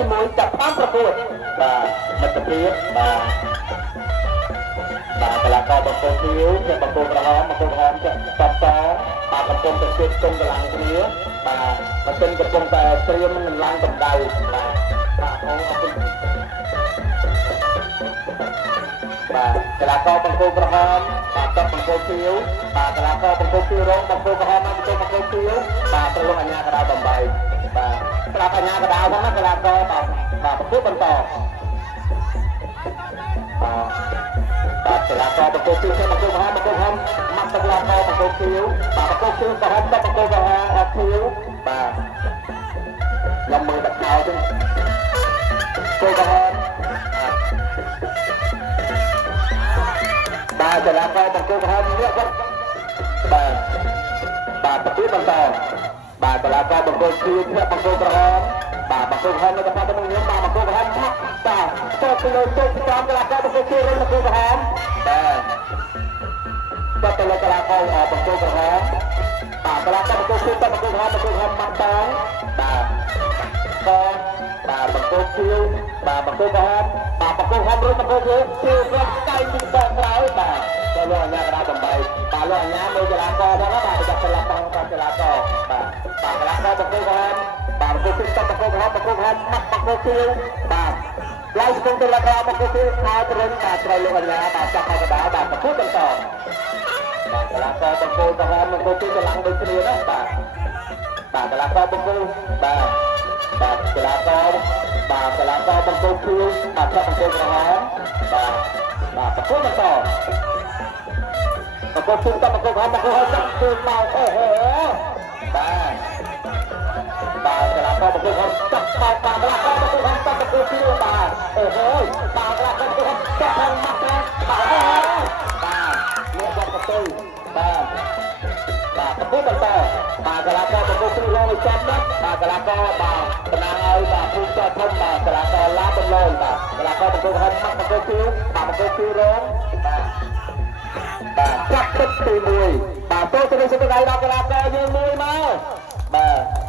ទី1ចាប់តាមប្រកួតបាទមិត្តភាពបាទកីឡាករបង្គោលខៀវជាបង្គោលក្រហមចាតតបាទកំពុងតែជិះគុំកម្លាំងគ្នាបាទបើមិនកំពុងតែត្រៀមនឹងឡើងកម្ដៅបាទអរគុណបាទកីឡាករបង្គោលក្រហមបាទតបង្គោលខៀវបាទកីឡាករបង្គោលខៀវរងបង្គោលក្រហមបង្គោលខៀវបាទប្រឡងអាញាកដាលបំបីបាទស្រាប់អាញាកដាលហ្នឹងណាកីឡាករបាទប្រកួតបន្តបាទកីឡាករបង្គោលខៀវបង្គោលក្រហមមកកីឡាករបង្គោលខៀវបាទបង្គោលខៀវក្រហមតបង្គោលក្រហមអត់ខៀវបាទខ្ញុំមើលតែខោទេគោលក្រហមបាទកីឡាករបង្គោលក្រហមនេះគាត់បាទប្រកួតបន្តបាទកីឡាករបង្គោលខៀវបង្គោលក្រហមបាទបង្គោលក្រហមនៅតែទៅនឹងបាទបង្គោលក្រហមបាទទៅទៅលើទៅតាមកីឡាករបង្គោលខៀវនិងបង្គោលក្រហមបាទទៅលើកីឡាករបង្គោលក្រហមបាទកីឡាករបង្គោលខៀវទៅបង្គោលក្រហមមកតងបាទបង្គោលខៀវបាទបង្គោលក្រហមបាទបង្គោលក្រហមឬបង្គោលខៀវគាត់ស្កាយពីបងក្រោយបាទទៅលោកអាញាកដាល8បាទលោកអាញាមើលកីឡាករហ្នឹងបាទចាប់កីឡាករបាទកីឡាករបាទកីឡាករបង្គោលក្រហមបាទបង្គោលខៀវទៅបង្គោលក្រហមមកបង្គោលខៀវបាទឡើងស្គងទៅកីឡាករបង្គោលខៀវខោទៅវិញបាទត្រូវលោកអាញាបាទចាប់កីឡាបាទប្រកួតបន្តបាទកីឡាករបង្គោលក្រហមបង្គោលខៀវកម្លាំងដូចគ្នាណាបាទកីឡាករបង្គោលបាទកីឡាករបាទកីឡាករបង្គោលខៀវបាទបង្គោលក្រហមបាទប្រកួតបន្តបង្គោលខៀវទៅបង្គោលក្រហមចាប់ជើងមកអូហូបាទកីឡាករបង្គោលក្រហមចាប់មកកីឡាករបង្គោលក្រហមចាប់បង្គោលខៀវបាទអូហូបាទកីឡាករបង្គោលក្រហមចាប់ខាងមកបាទលោកគាត់ទៅបាទប្រកួតបន្តបាទកីឡាករបង្គោលខៀវរងឲ្យចាប់ណាបាទកីឡាករបាទតំណាងឲ្យបាទភូមិចាស់ធំបាទកីឡាករឡាបំលយបាទកីឡាករបង្គោលក្រហមមកបង្គោលខៀវបាទបង្គោលខៀវរងបាទចាប់ទឹកទី1បាទចូលទៅសេចក្តីដល់កីឡាករយើងមួយមកបាទ